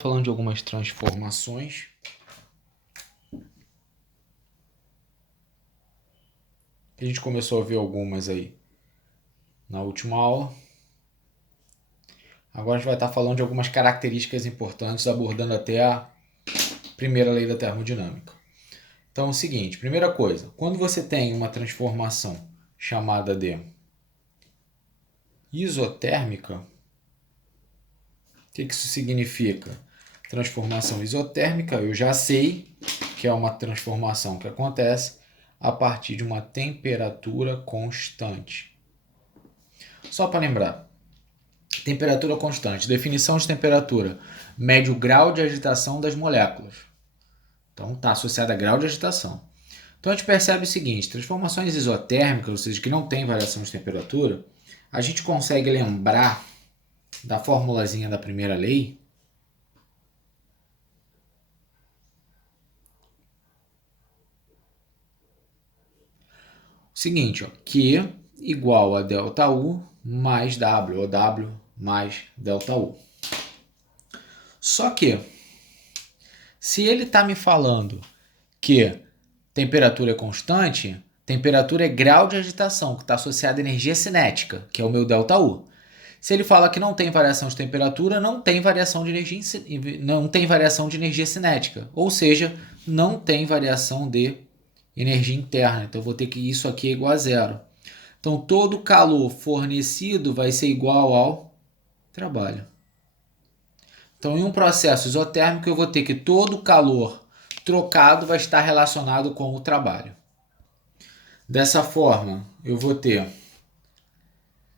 Falando de algumas transformações. A gente começou a ver algumas aí na última aula. Agora a gente vai estar falando de algumas características importantes, abordando até a primeira lei da termodinâmica. Então é o seguinte, primeira coisa, quando você tem uma transformação chamada de isotérmica, o que isso significa? Transformação isotérmica, eu já sei que é uma transformação que acontece a partir de uma temperatura constante. Só para lembrar, temperatura constante, definição de temperatura, mede o grau de agitação das moléculas. Então está associada a grau de agitação. Então a gente percebe o seguinte, transformações isotérmicas, ou seja, que não tem variação de temperatura, a gente consegue lembrar da formulazinha da primeira lei, o seguinte, ó, Q igual a ΔU mais W, ou W mais ΔU. Só que, se ele está me falando que temperatura é constante, temperatura é grau de agitação, que está associado à energia cinética, que é o meu ΔU. Se ele fala que não tem variação de temperatura, não tem variação de energia cinética, ou seja, não tem variação de energia interna. Então eu vou ter que isso aqui é igual a zero. Então todo calor fornecido vai ser igual ao trabalho. Então em um processo isotérmico eu vou ter que todo calor trocado vai estar relacionado com o trabalho. Dessa forma, eu vou ter,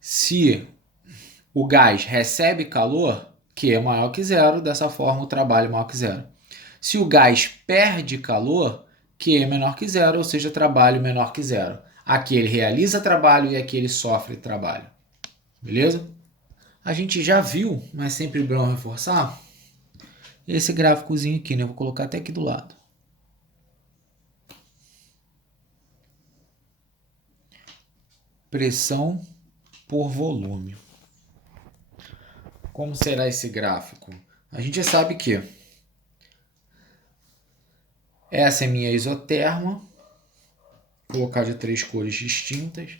se o gás recebe calor, Q é maior que zero, dessa forma o trabalho é maior que zero. Se o gás perde calor, Q é menor que zero, ou seja, trabalho menor que zero. Aqui ele realiza trabalho e aqui ele sofre trabalho. Beleza? A gente já viu, mas sempre bom reforçar, esse gráficozinho aqui, né? Eu vou colocar até aqui do lado. Pressão por volume. Como será esse gráfico? A gente já sabe que essa é minha isoterma. Vou colocar de 3 cores distintas.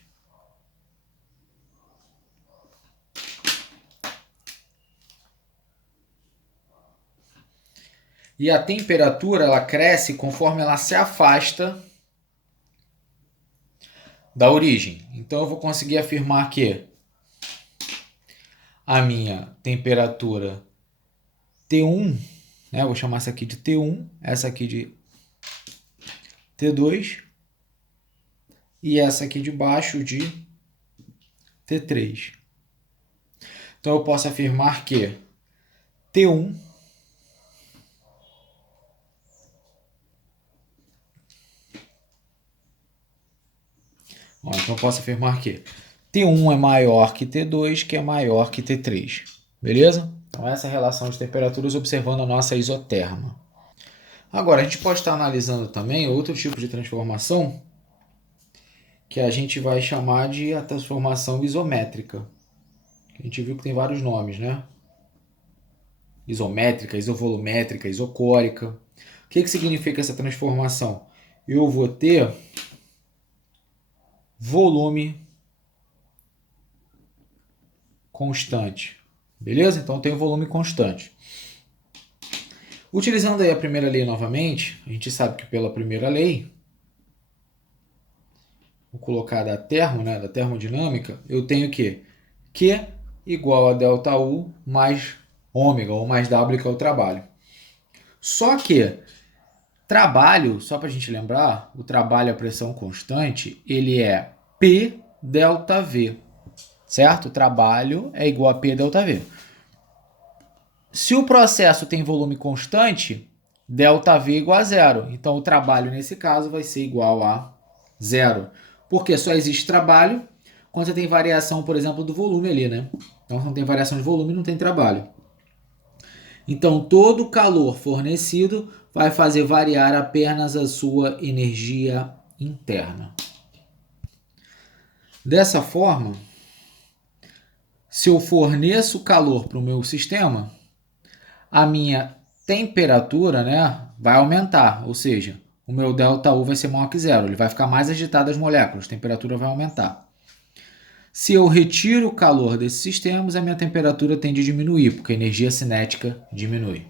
E a temperatura ela cresce conforme ela se afasta da origem. Então eu vou conseguir afirmar que a minha temperatura T1, né, eu vou chamar essa aqui de T1, essa aqui de T2 e essa aqui de baixo de T3. Então eu posso afirmar que T1 então eu posso afirmar que T1 é maior que T2, que é maior que T3. Beleza? Então essa é a relação de temperaturas observando a nossa isoterma. Agora, a gente pode estar analisando também outro tipo de transformação que a gente vai chamar de a transformação isométrica. A gente viu que tem vários nomes, né? Isométrica, isovolumétrica, isocórica. O que significa essa transformação? Eu vou ter volume constante. Beleza? Então eu tenho volume constante. Utilizando aí a primeira lei novamente, a gente sabe que pela primeira lei, vou colocar da termodinâmica, eu tenho que Q igual a ΔU mais ômega, ou mais W, que é o trabalho. Só que trabalho, só para a gente lembrar, o trabalho a pressão constante, ele é P ΔV, certo? O trabalho é igual a P ΔV. Se o processo tem volume constante, ΔV é igual a zero. Então o trabalho nesse caso vai ser igual a zero. Porque só existe trabalho quando você tem variação, por exemplo, do volume ali, né? Então se não tem variação de volume, não tem trabalho. Então todo calor fornecido vai fazer variar apenas a sua energia interna. Dessa forma, se eu forneço calor para o meu sistema, a minha temperatura, né, vai aumentar, ou seja, o meu ΔU vai ser maior que zero, ele vai ficar mais agitado as moléculas, a temperatura vai aumentar. Se eu retiro o calor desses sistemas, a minha temperatura tende a diminuir, porque a energia cinética diminui.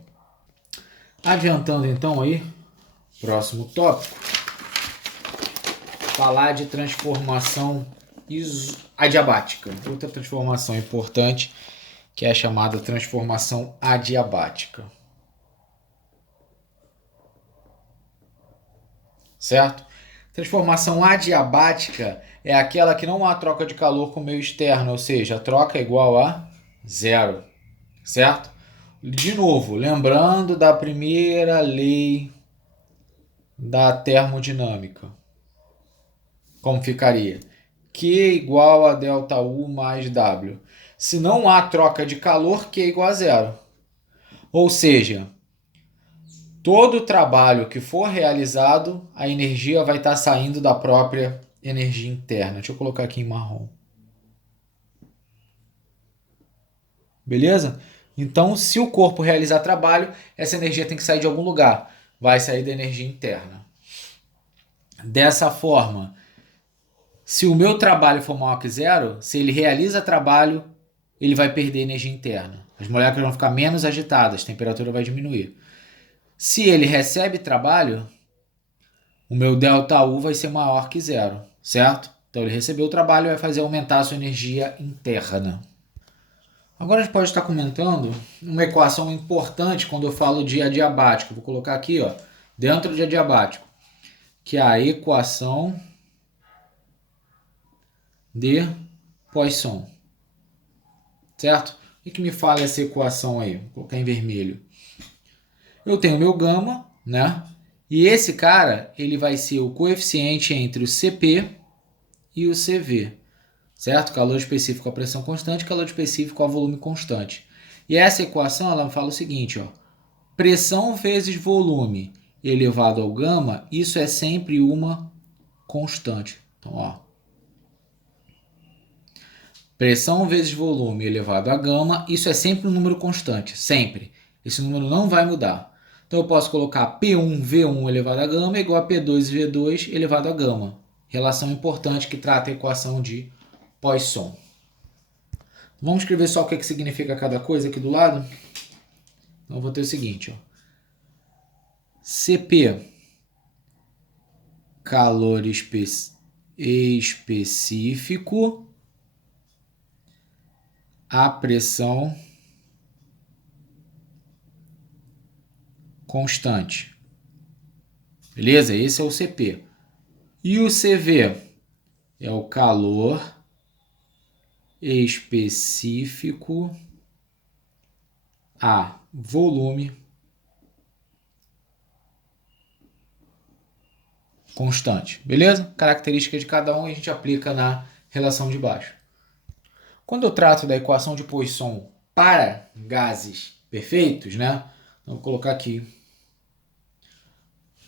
Adiantando então aí, próximo tópico, falar de transformação adiabática. Outra transformação importante, que é a chamada transformação adiabática. Certo? Transformação adiabática é aquela que não há troca de calor com o meio externo, ou seja, a troca é igual a zero, certo? De novo, lembrando da primeira lei da termodinâmica. Como ficaria? Q igual a ΔU mais W. Se não há troca de calor, Q é igual a zero. Ou seja, todo trabalho que for realizado, a energia vai estar saindo da própria energia interna. Deixa eu colocar aqui em marrom. Beleza? Então, se o corpo realizar trabalho, essa energia tem que sair de algum lugar. Vai sair da energia interna. Dessa forma, se o meu trabalho for maior que zero, se ele realiza trabalho, ele vai perder energia interna. As moléculas vão ficar menos agitadas, a temperatura vai diminuir. Se ele recebe trabalho, o meu ΔU vai ser maior que zero, certo? Então ele recebeu o trabalho e vai fazer aumentar a sua energia interna. Agora a gente pode estar comentando uma equação importante quando eu falo de adiabático. Vou colocar aqui, ó, dentro de adiabático, que é a equação de Poisson. Certo? O que me fala essa equação aí? Vou colocar em vermelho. Eu tenho meu gama, né? E esse cara, ele vai ser o coeficiente entre o Cp e o Cv. Certo? Calor específico a pressão constante, calor específico a volume constante. E essa equação, ela fala o seguinte, ó. Pressão vezes volume elevado ao gama, isso é sempre uma constante. Então, ó. Pressão vezes volume elevado a gama, isso é sempre um número constante, sempre. Esse número não vai mudar. Então eu posso colocar P1V1 elevado a gama igual a P2V2 elevado a gama. Relação importante que trata a equação de Poisson. Vamos escrever só o que significa cada coisa aqui do lado? Então eu vou ter o seguinte, ó. Cp, calor específico, a pressão constante. Beleza? Esse é o Cp. E o Cv é o calor específico a volume constante. Beleza? Característica de cada um a gente aplica na relação de baixo. Quando eu trato da equação de Poisson para gases perfeitos, né? Então, vou colocar aqui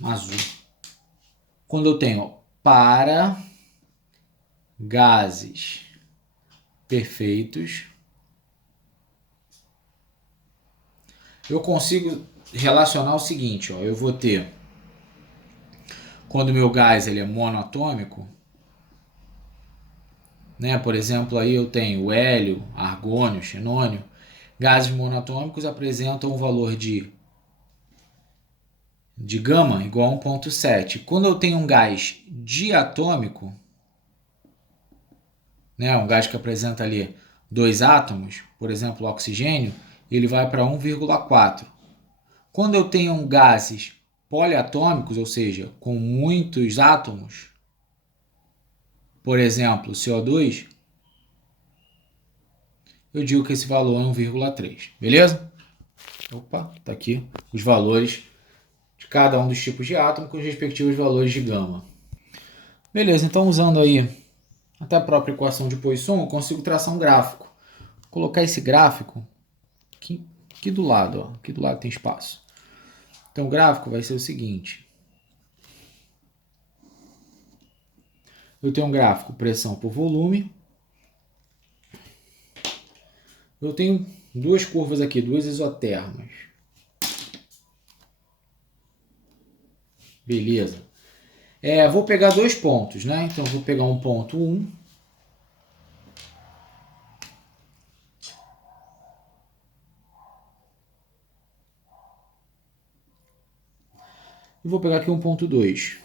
azul. Quando eu tenho para gases perfeitos, eu consigo relacionar o seguinte, ó, eu vou ter, quando o meu gás ele é monoatômico, né, por exemplo, aí eu tenho hélio, argônio, xenônio, gases monoatômicos apresentam um valor de gama igual a 1,7. Quando eu tenho um gás diatômico, né, um gás que apresenta ali 2 átomos, por exemplo, o oxigênio, ele vai para 1,4. Quando eu tenho gases poliatômicos, ou seja, com muitos átomos, por exemplo, CO2, eu digo que esse valor é 1,3. Beleza? Opa, tá aqui os valores de cada um dos tipos de átomo com os respectivos valores de gama. Beleza, então usando aí até a própria equação de Poisson, eu consigo traçar um gráfico. Vou colocar esse gráfico aqui do lado, ó. Aqui do lado tem espaço. Então o gráfico vai ser o seguinte. Eu tenho um gráfico pressão por volume. Eu tenho duas curvas aqui, duas isotermas. Beleza. Vou pegar dois pontos, né? Então, vou pegar um ponto 1. E vou pegar aqui um ponto 2.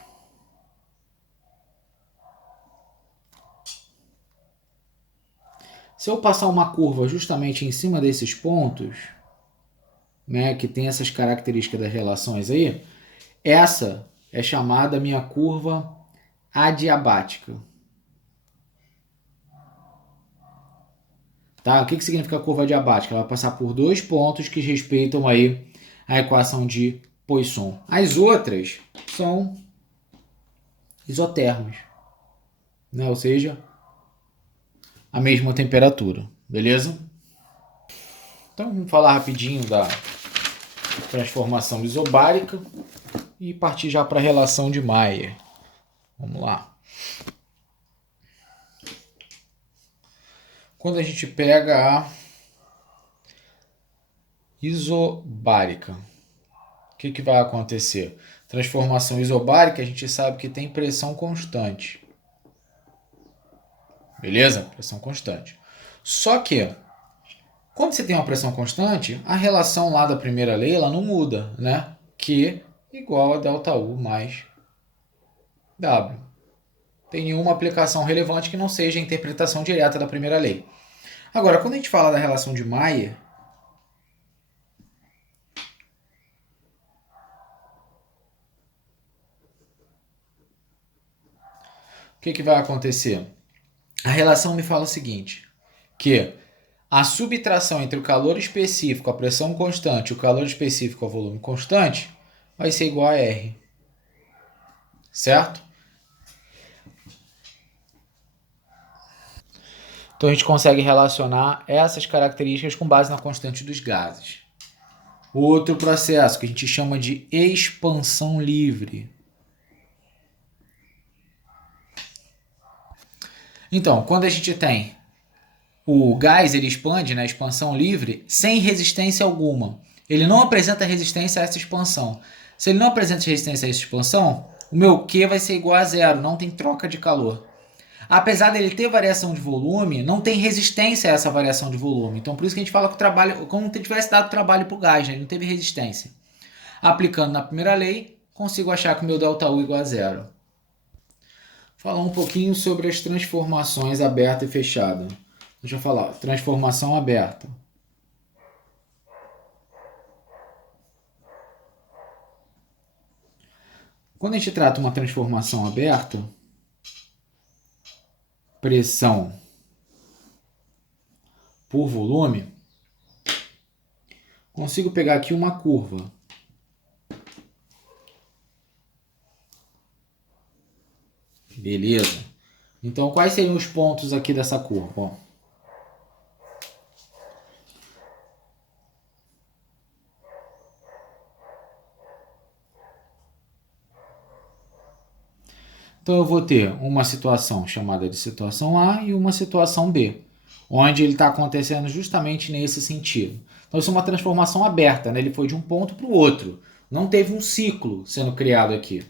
Se eu passar uma curva justamente em cima desses pontos, né, que tem essas características das relações aí, essa é chamada minha curva adiabática. Tá? O que significa curva adiabática? Ela vai passar por dois pontos que respeitam aí a equação de Poisson. As outras são isotermos, né? Ou seja, a mesma temperatura, beleza? Então vamos falar rapidinho da transformação isobárica e partir já para a relação de Mayer. Vamos lá. Quando a gente pega a isobárica, o que vai acontecer? Transformação isobárica, a gente sabe que tem pressão constante. Beleza? Pressão constante. Só que, quando você tem uma pressão constante, a relação lá da primeira lei ela não muda, né? Q igual a ΔU mais W. Tem nenhuma aplicação relevante que não seja a interpretação direta da primeira lei. Agora, quando a gente fala da relação de Mayer, o que vai acontecer? A relação me fala o seguinte, que a subtração entre o calor específico, a pressão constante, e o calor específico ao volume constante, vai ser igual a R. Certo? Então a gente consegue relacionar essas características com base na constante dos gases. Outro processo que a gente chama de expansão livre. Então, quando a gente tem o gás, ele expande na expansão livre sem resistência alguma. Ele não apresenta resistência a essa expansão. Se ele não apresenta resistência a essa expansão, o meu Q vai ser igual a zero, não tem troca de calor. Apesar dele ter variação de volume, não tem resistência a essa variação de volume. Então, por isso que a gente fala que o trabalho, como se tivesse dado trabalho para o gás, né? Ele não teve resistência. Aplicando na primeira lei, consigo achar que o meu ΔU é igual a zero. Falar um pouquinho sobre as transformações aberta e fechada. Deixa eu falar, transformação aberta. Quando a gente trata uma transformação aberta, pressão por volume, consigo pegar aqui uma curva. Beleza. Então, quais seriam os pontos aqui dessa curva? Bom, então eu vou ter uma situação chamada de situação A e uma situação B, onde ele está acontecendo justamente nesse sentido. Então isso é uma transformação aberta, né? Ele foi de um ponto para o outro. Não teve um ciclo sendo criado aqui.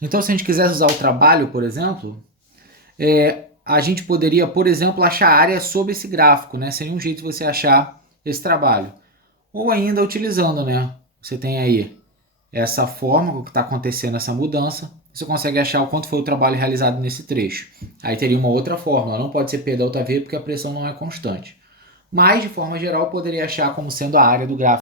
Então se a gente quisesse usar o trabalho, por exemplo, a gente poderia, por exemplo, achar a área sob esse gráfico, né? Seria um jeito de você achar esse trabalho. Ou ainda utilizando, né? Você tem aí essa forma, o que está acontecendo, essa mudança, você consegue achar o quanto foi o trabalho realizado nesse trecho. Aí teria uma outra fórmula, não pode ser P ΔV porque a pressão não é constante. Mas, de forma geral, eu poderia achar como sendo a área do gráfico